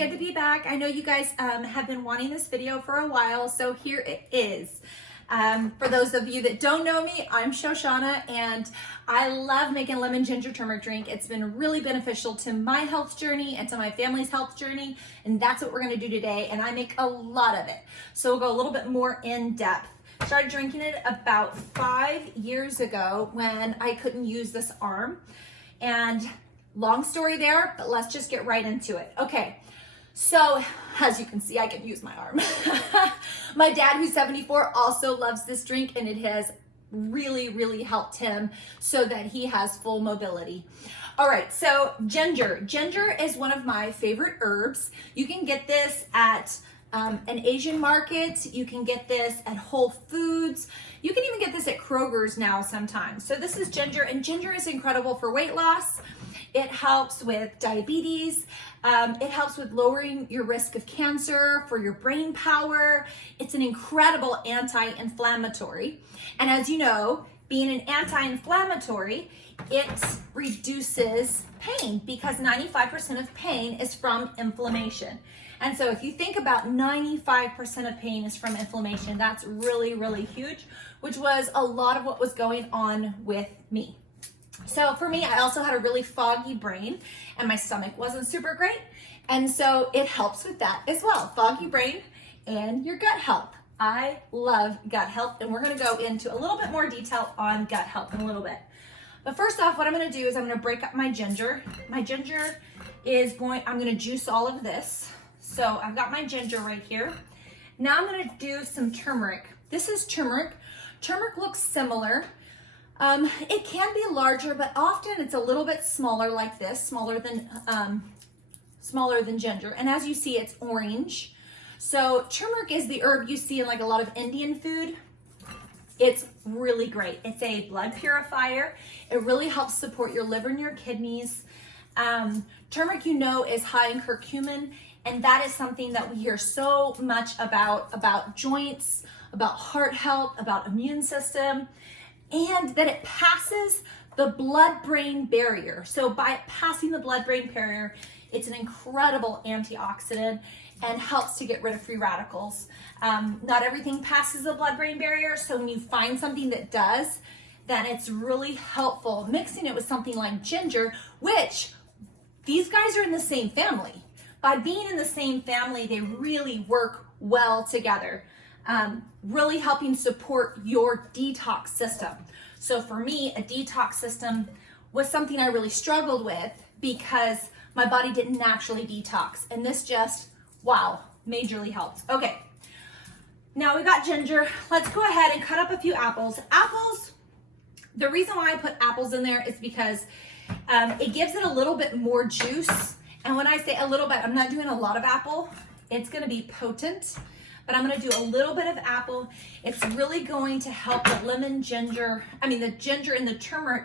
good to be back. I know you guys have been wanting this video for a while, so here it is. For those of you that don't know me, I'm Shoshana, and I love making lemon ginger turmeric drink. It's been really beneficial to my health journey and to my family's health journey, and that's what we're gonna do today, and I make a lot of it. So we'll go a little bit more in depth. Started drinking it about 5 years ago when I couldn't use this arm, and long story there, but let's just get right into it. Okay, so as you can see, I can use my arm. My dad, who's 74, also loves this drink, and it has really helped him so that he has full mobility. All right, so ginger. Ginger is one of my favorite herbs. You can get this at an Asian market. You can get this at Whole Foods. You can even get this at Kroger's now sometimes. So this is ginger, and ginger is incredible for weight loss. It helps with diabetes. It helps with lowering your risk of cancer, for your brain power. It's an incredible anti-inflammatory. And as you know, being an anti-inflammatory, it reduces pain because 95% of pain is from inflammation. And so if you think about 95% of pain is from inflammation, that's really huge, which was a lot of what was going on with me. So for me, I also had a really foggy brain and my stomach wasn't super great. And so it helps with that as well. Foggy brain and your gut health. I love gut health, and we're gonna go into a little bit more detail on gut health in a little bit. But first off, what I'm gonna do is I'm gonna break up my ginger. My ginger is I'm gonna juice all of this. So I've got my ginger right here. Now I'm gonna do some turmeric. This is turmeric. Turmeric looks similar. It can be larger, but often it's a little bit smaller like this, smaller than ginger. And as you see, it's orange. So turmeric is the herb you see in like a lot of Indian food. It's really great. It's a blood purifier. It really helps support your liver and your kidneys. Turmeric, you know, is high in curcumin, and that is something that we hear so much about joints, about heart health, about immune system, and that it passes the blood-brain barrier. So by it passing the blood-brain barrier, it's an incredible antioxidant and helps to get rid of free radicals. Not everything passes the blood-brain barrier, so when you find something that does, then it's really helpful. Mixing it with something like ginger, which these guys are in the same family. By being in the same family, they really work well together. Really helping support your detox system. So for me, a detox system was something I really struggled with because my body didn't naturally detox. And this just, wow, majorly helped. Okay, now we got ginger. Let's go ahead and cut up a few apples. Apples, the reason why I put apples in there is because it gives it a little bit more juice. And when I say a little bit, I'm not doing a lot of apple. It's gonna be potent. But I'm gonna do a little bit of apple. It's really going to help the ginger and the turmeric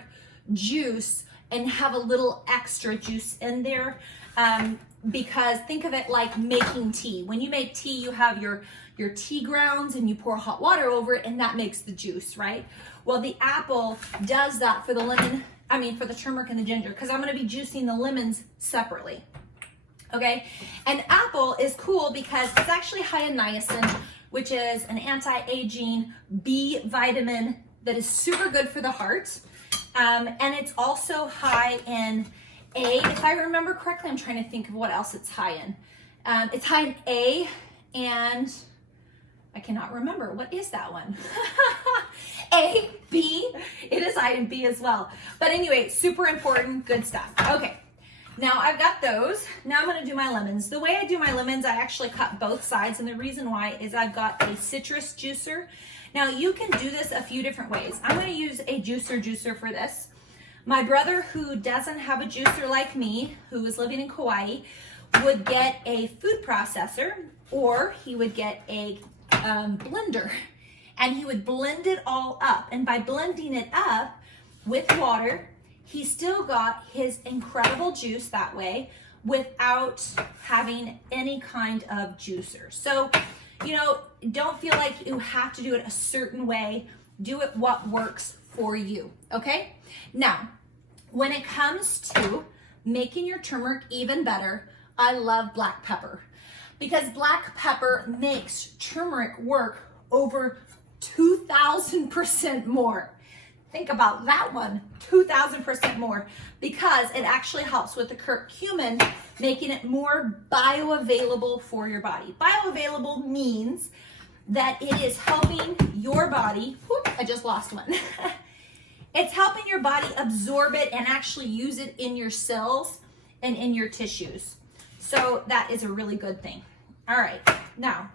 juice and have a little extra juice in there. Because think of it like making tea. When you make tea, you have your tea grounds and you pour hot water over it, and that makes the juice, right? Well, the apple does that for for the turmeric and the ginger, because I'm gonna be juicing the lemons separately. Okay, and apple is cool because it's actually high in niacin, which is an anti-aging B vitamin that is super good for the heart. And it's also high in A. If I remember correctly, I'm trying to think of what else it's high in. It's high in A, and I cannot remember. What is that one? A, B. It is high in B as well. But anyway, super important, good stuff. Okay. Now I've got those. Now I'm gonna do my lemons. The way I do my lemons, I actually cut both sides, and the reason why is I've got a citrus juicer. Now you can do this a few different ways. I'm gonna use a juicer for this. My brother, who doesn't have a juicer like me, who is living in Kauai, would get a food processor, or he would get a blender, and he would blend it all up. And by blending it up with water, he still got his incredible juice that way without having any kind of juicer. So, you know, don't feel like you have to do it a certain way. Do it what works for you, okay? Now, when it comes to making your turmeric even better, I love black pepper because black pepper makes turmeric work over 2,000% more. Think about that one, 2,000% more, because it actually helps with the curcumin, making it more bioavailable for your body. Bioavailable means that it is helping your body, whoop, I just lost one. It's helping your body absorb it and actually use it in your cells and in your tissues. So that is a really good thing. All right, now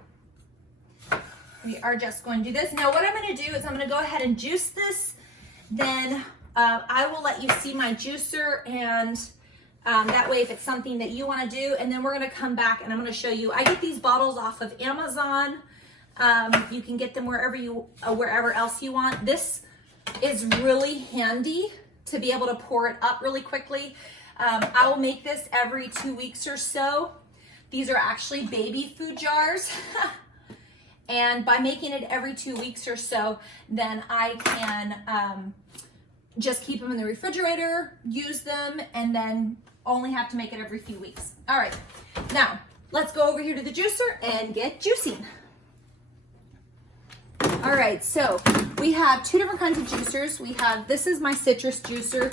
we are just going to do this. Now what I'm going to do is I'm going to go ahead and juice this. Then I will let you see my juicer, and that way if it's something that you want to do, and then we're going to come back and I'm going to show you. I get these bottles off of Amazon. You can get them wherever else you want. This is really handy to be able to pour it up really quickly. I will make this every 2 weeks or so. These are actually baby food jars. And by making it every 2 weeks or so, then I can just keep them in the refrigerator, use them, and then only have to make it every few weeks. All right, now let's go over here to the juicer and get juicing. All right, so we have two different kinds of juicers. This is my citrus juicer.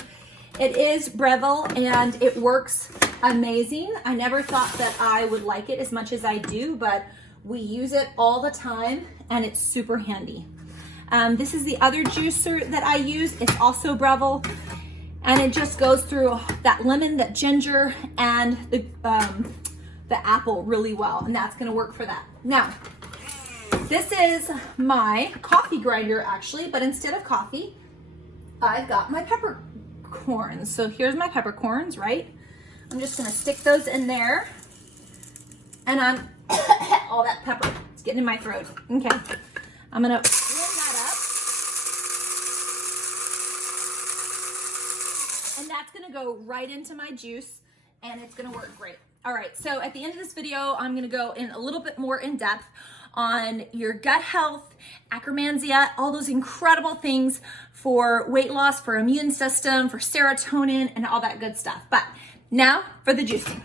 It is Breville and it works amazing. I never thought that I would like it as much as I do, but we use it all the time and it's super handy. This is the other juicer that I use. It's also Breville, and it just goes through that lemon, that ginger, and the apple really well, and that's gonna work for that. Now, this is my coffee grinder actually, but instead of coffee, I've got my peppercorns. So here's my peppercorns, right? I'm just gonna stick those in there, and I'm all that pepper, it's getting in my throat. Okay, I'm gonna blend that up, and that's gonna go right into my juice, and it's gonna work great. All right, so at the end of this video, I'm gonna go in a little bit more in depth on your gut health, akkermansia, all those incredible things for weight loss, for immune system, for serotonin, and all that good stuff. But now for the juicing.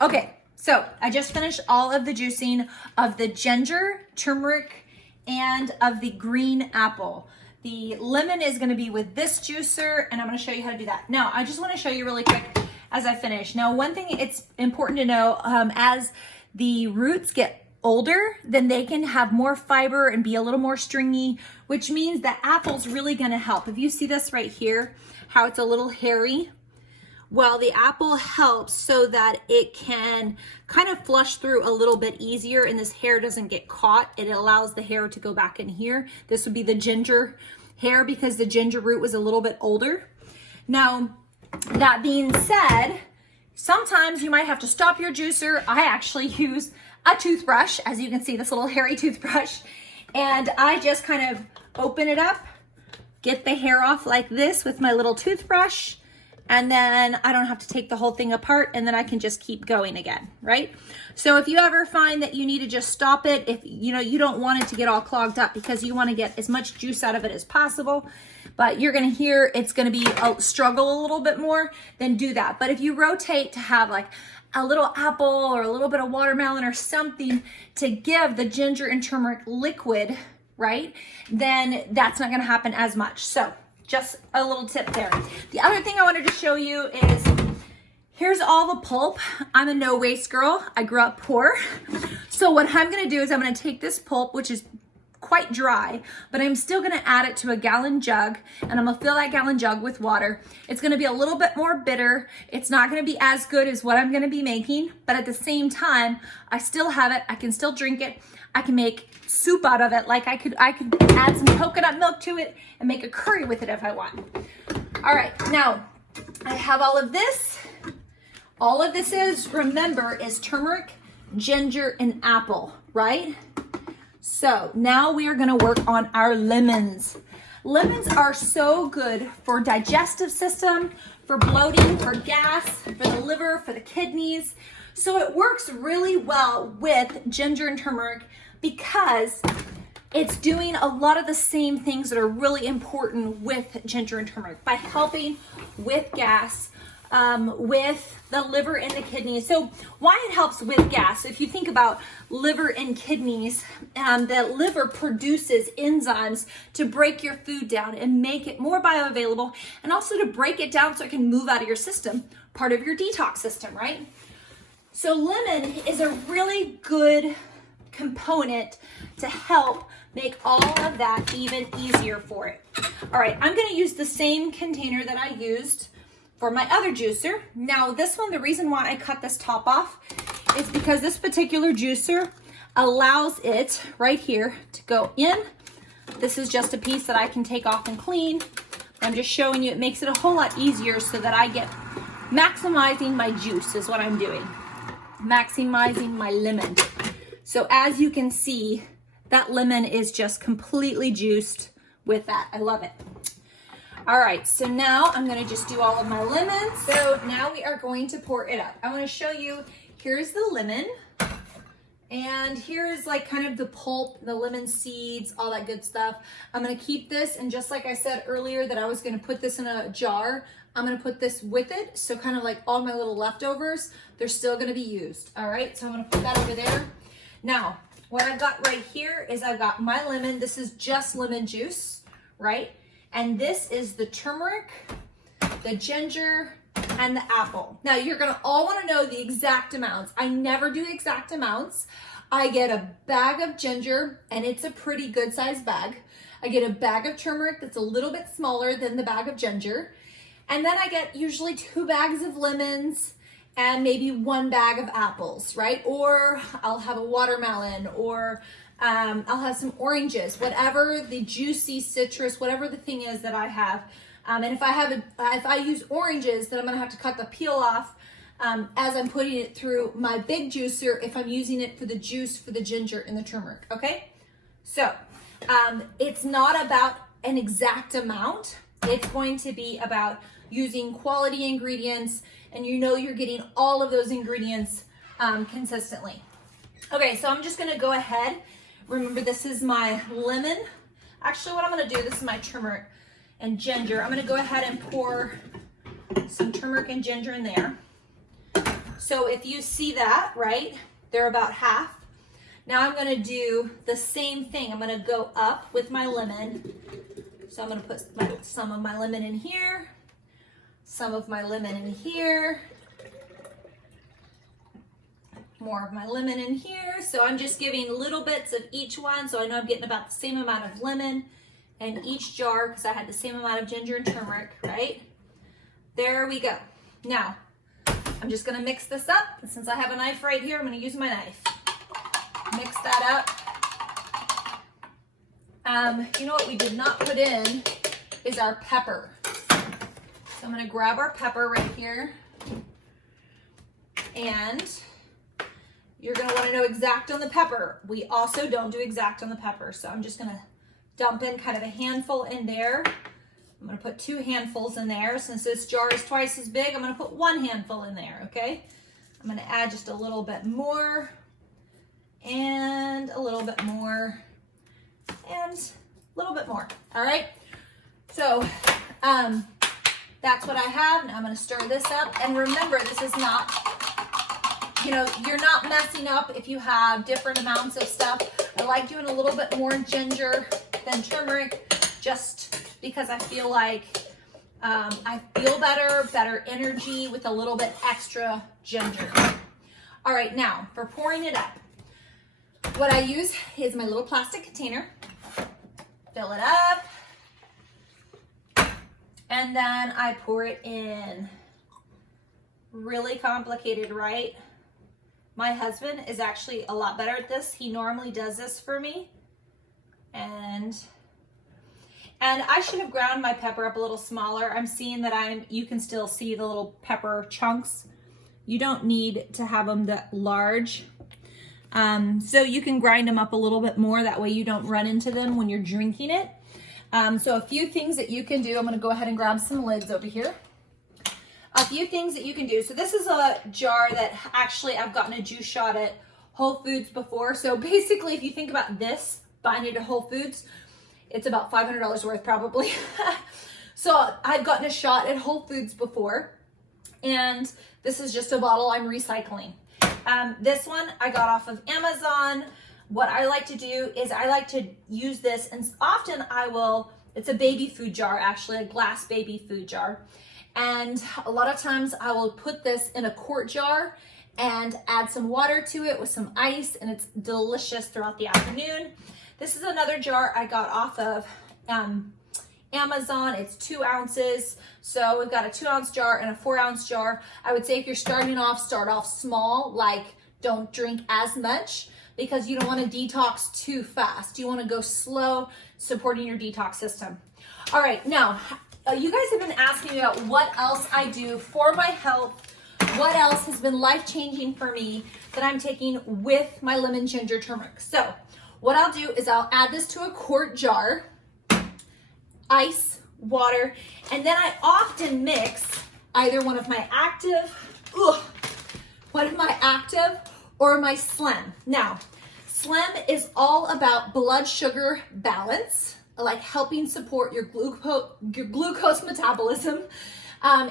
Okay, so I just finished all of the juicing of the ginger, turmeric, and of the green apple. The lemon is gonna be with this juicer, and I'm gonna show you how to do that. Now, I just wanna show you really quick as I finish. Now, one thing it's important to know, as the roots get older, then they can have more fiber and be a little more stringy, which means that apple's really gonna help. If you see this right here, how it's a little hairy, well, the apple helps so that it can kind of flush through a little bit easier and this hair doesn't get caught. It allows the hair to go back in here. This would be the ginger hair because the ginger root was a little bit older. Now, that being said, sometimes you might have to stop your juicer. I actually use a toothbrush, as you can see, this little hairy toothbrush, and I just kind of open it up, get the hair off like this with my little toothbrush, and then I don't have to take the whole thing apart, and then I can just keep going again, right? So if you ever find that you need to just stop it, if you don't want it to get all clogged up because you want to get as much juice out of it as possible, but you're gonna hear it's gonna be a struggle a little bit more, then do that. But if you rotate to have like a little apple or a little bit of watermelon or something to give the ginger and turmeric liquid, right, then that's not gonna happen as much. So just a little tip there. The other thing I wanted to show you is, here's all the pulp. I'm a no waste girl. I grew up poor. So what I'm gonna do is I'm gonna take this pulp, which is quite dry, but I'm still gonna add it to a gallon jug, and I'm gonna fill that gallon jug with water. It's gonna be a little bit more bitter. It's not gonna be as good as what I'm gonna be making, but at the same time, I still have it. I can still drink it. I can make soup out of it. Like I could add some coconut milk to it and make a curry with it if I want. All right, now I have all of this. All of this is turmeric, ginger, and apple, right? So now we are gonna work on our lemons. Lemons are so good for digestive system, for bloating, for gas, for the liver, for the kidneys. So it works really well with ginger and turmeric because it's doing a lot of the same things that are really important with ginger and turmeric by helping with gas, with the liver and the kidneys. So why it helps with gas. So if you think about liver and kidneys, the liver produces enzymes to break your food down and make it more bioavailable, and also to break it down so it can move out of your system, part of your detox system, right? So lemon is a really good component to help make all of that even easier for it. All right, I'm gonna use the same container that I used for my other juicer. Now this one, the reason why I cut this top off is because this particular juicer allows it right here to go in. This is just a piece that I can take off and clean. I'm just showing you, it makes it a whole lot easier so that I get maximizing my juice is what I'm doing. Maximizing my lemon. So as you can see, that lemon is just completely juiced with that. I love it. All right, so now I'm gonna just do all of my lemons. So now we are going to pour it up. I wanna show you, here's the lemon, and here's like kind of the pulp, the lemon seeds, all that good stuff. I'm gonna keep this, and just like I said earlier that I was gonna put this in a jar, I'm gonna put this with it, so kind of like all my little leftovers, they're still gonna be used, all right? So I'm gonna put that over there. Now, what I've got right here is I've got my lemon. This is just lemon juice, right? And this is the turmeric, the ginger, and the apple. Now you're gonna all wanna know the exact amounts. I never do exact amounts. I get a bag of ginger, and it's a pretty good sized bag. I get a bag of turmeric that's a little bit smaller than the bag of ginger. And then I get usually 2 bags of lemons and maybe 1 bag of apples, right? Or I'll have a watermelon, or I'll have some oranges, whatever the juicy citrus, whatever the thing is that I have. And if I use oranges, then I'm gonna have to cut the peel off as I'm putting it through my big juicer if I'm using it for the juice for the ginger and the turmeric, okay? So it's not about an exact amount. It's going to be about using quality ingredients, and you know you're getting all of those ingredients consistently. Okay, so I'm just gonna go ahead. Remember, this is my lemon. Actually, what I'm gonna do, this is my turmeric and ginger. I'm gonna go ahead and pour some turmeric and ginger in there. So if you see that, right, they're about half. Now I'm gonna do the same thing. I'm gonna go up with my lemon. So I'm gonna put some of my lemon in here, some of my lemon in here, more of my lemon in here. So I'm just giving little bits of each one, so I know I'm getting about the same amount of lemon in each jar because I had the same amount of ginger and turmeric, right? There we go. Now, I'm just gonna mix this up. And since I have a knife right here, I'm gonna use my knife. Mix that up. You know what we did not put in is our pepper. So I'm gonna grab our pepper right here, and you're gonna wanna know exact on the pepper. We also don't do exact on the pepper, so I'm just gonna dump in kind of a handful in there. I'm gonna put 2 handfuls in there. Since this jar is twice as big, I'm gonna put 1 handful in there, okay? I'm gonna add just a little bit more, and a little bit more, and a little bit more, all right? So that's what I have. Now I'm gonna stir this up, and remember, this is not, you know, you're not messing up if you have different amounts of stuff. I like doing a little bit more ginger than turmeric, just because I feel like I feel better energy with a little bit extra ginger. All right, now for pouring it up, what I use is my little plastic container. Fill it up, and then I pour it in. Really complicated, right? My husband is actually a lot better at this. He normally does this for me. And I should have ground my pepper up a little smaller. I'm seeing that you can still see the little pepper chunks. You don't need to have them that large. So you can grind them up a little bit more. That way you don't run into them when you're drinking it. So a few things that you can do. I'm gonna go ahead and grab some lids over here. A few things that you can do. So this is a jar that actually I've gotten a juice shot at Whole Foods before. So basically, if you think about this, buying it at Whole Foods, it's about $500 worth probably. So I've gotten a shot at Whole Foods before, and this is just a bottle I'm recycling. This one I got off of Amazon. What I like to do is I like to use this, and often it's a baby food jar, actually, a glass baby food jar. And a lot of times I will put this in a quart jar and add some water to it with some ice, and it's delicious throughout the afternoon. This is another jar I got off of Amazon. It's 2 ounces. So we've got a 2-ounce jar and a 4-ounce jar. I would say if you're starting off, start off small, like don't drink as much, because you don't want to detox too fast. You want to go slow, supporting your detox system. All right, now, you guys have been asking me about what else I do for my health, what else has been life-changing for me that I'm taking with my lemon ginger turmeric. So what I'll do is I'll add this to a quart jar, ice, water, and then I often mix either one of my active or my Slim. Now, Slim is all about blood sugar balance, like helping support your glucose metabolism.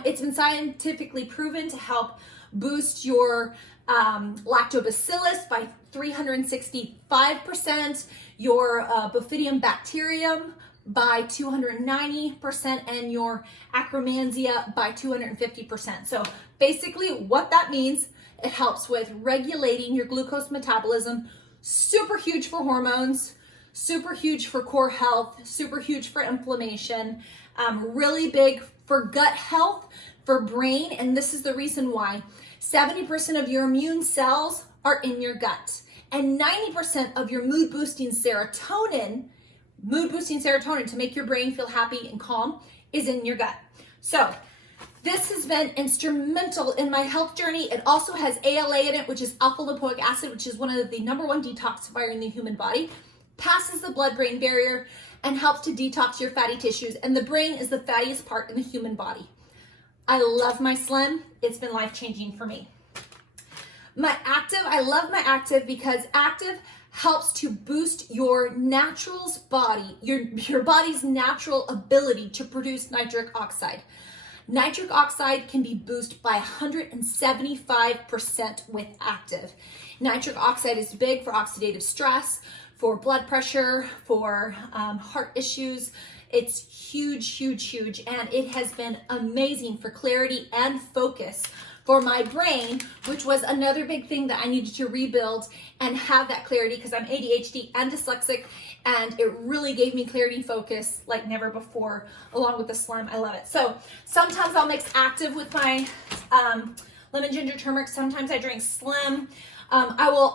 It's been scientifically proven to help boost your lactobacillus by 365%, your Bifidum bacterium by 290%, and your Akkermansia by 250%. So basically what that means, it helps with regulating your glucose metabolism. Super huge for hormones, super huge for core health, super huge for inflammation, really big for gut health, for brain, and this is the reason why 70% of your immune cells are in your gut, and 90% of your mood-boosting serotonin to make your brain feel happy and calm is in your gut. So this has been instrumental in my health journey. It also has ALA in it, which is alpha lipoic acid, which is one of the #1 detoxifier in the human body, passes the blood-brain barrier and helps to detox your fatty tissues. And the brain is the fattiest part in the human body. I love my Slim. It's been life-changing for me. My Active, I love my Active because Active helps to boost your natural's body, your body's natural ability to produce nitric oxide. Nitric oxide can be boosted by 175% with Active. Nitric oxide is big for oxidative stress, for blood pressure, for heart issues. It's huge, huge, huge, and it has been amazing for clarity and focus for my brain, which was another big thing that I needed to rebuild and have that clarity, because I'm ADHD and dyslexic, and it really gave me clarity and focus like never before, along with the Slim. I love it. So sometimes I'll mix Active with my lemon ginger turmeric. Sometimes I drink Slim. I will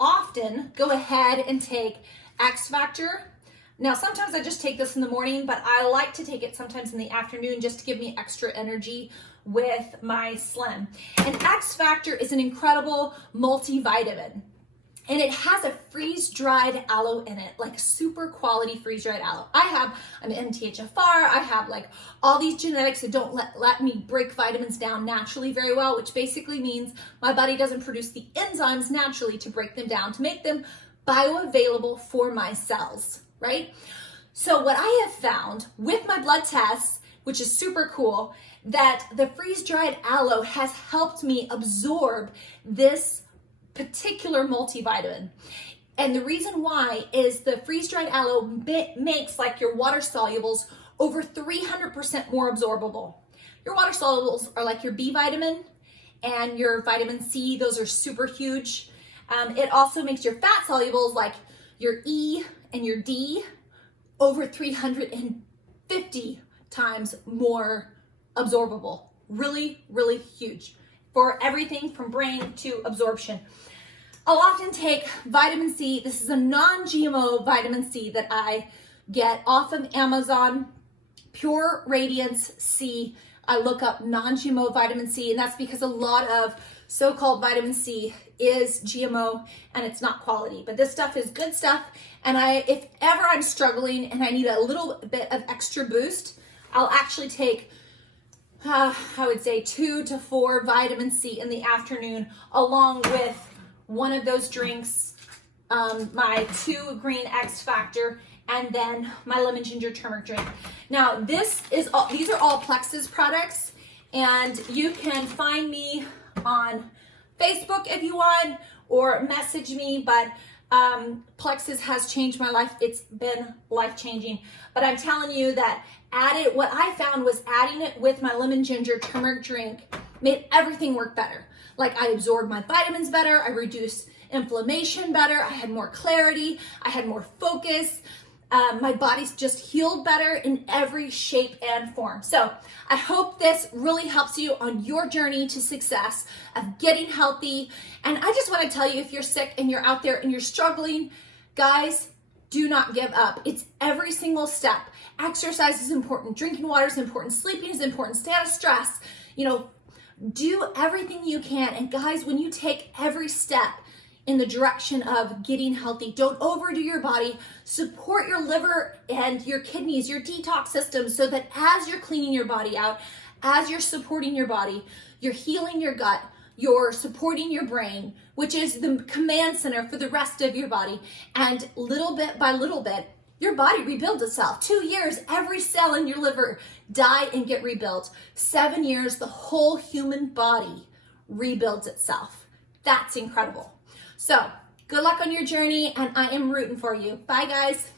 often go ahead and take X Factor. Now, sometimes I just take this in the morning, but I like to take it sometimes in the afternoon just to give me extra energy with my Slim. And X Factor is an incredible multivitamin, and it has a freeze-dried aloe in it, like super quality freeze-dried aloe. I'm MTHFR, I have like all these genetics that don't let me break vitamins down naturally very well, which basically means my body doesn't produce the enzymes naturally to break them down, to make them bioavailable for my cells, right? So what I have found with my blood tests, which is super cool, that the freeze-dried aloe has helped me absorb this particular multivitamin. And the reason why is the freeze-dried aloe makes like your water solubles over 300% more absorbable. Your water solubles are like your B vitamin and your vitamin C. Those are super huge. It also makes your fat solubles like your E and your D over 350 times more absorbable. Really, really huge for everything from brain to absorption. I'll often take vitamin C. This is a non-GMO vitamin C that I get off of Amazon, Pure Radiance C. I look up non-GMO vitamin C, and that's because a lot of so-called vitamin C is GMO and it's not quality. But this stuff is good stuff, and if ever I'm struggling and I need a little bit of extra boost, I'll actually take I would say 2 to 4 vitamin C in the afternoon, along with one of those drinks, my 2 green X Factor, and then my lemon ginger turmeric drink. Now these are all Plexus products, And you can find me on Facebook if you want, or message me, but Plexus has changed my life. It's been life-changing. But I'm telling you that what I found was adding it with my lemon ginger turmeric drink made everything work better. Like, I absorbed my vitamins better, I reduced inflammation better, I had more clarity, I had more focus. My body's just healed better in every shape and form. So I hope this really helps you on your journey to success of getting healthy. And I just want to tell you, if you're sick and you're out there and you're struggling, guys, do not give up. It's every single step. Exercise is important. Drinking water is important. Sleeping is important. Stay out of stress. Do everything you can. And guys, when you take every step in the direction of getting healthy, don't overdo your body. Support your liver and your kidneys, your detox system, so that as you're cleaning your body out, as you're supporting your body, you're healing your gut, you're supporting your brain, which is the command center for the rest of your body. And little bit by little bit, your body rebuilds itself. 2 years, every cell in your liver die and get rebuilt. 7 years, the whole human body rebuilds itself. That's incredible. So good luck on your journey, and I am rooting for you. Bye, guys.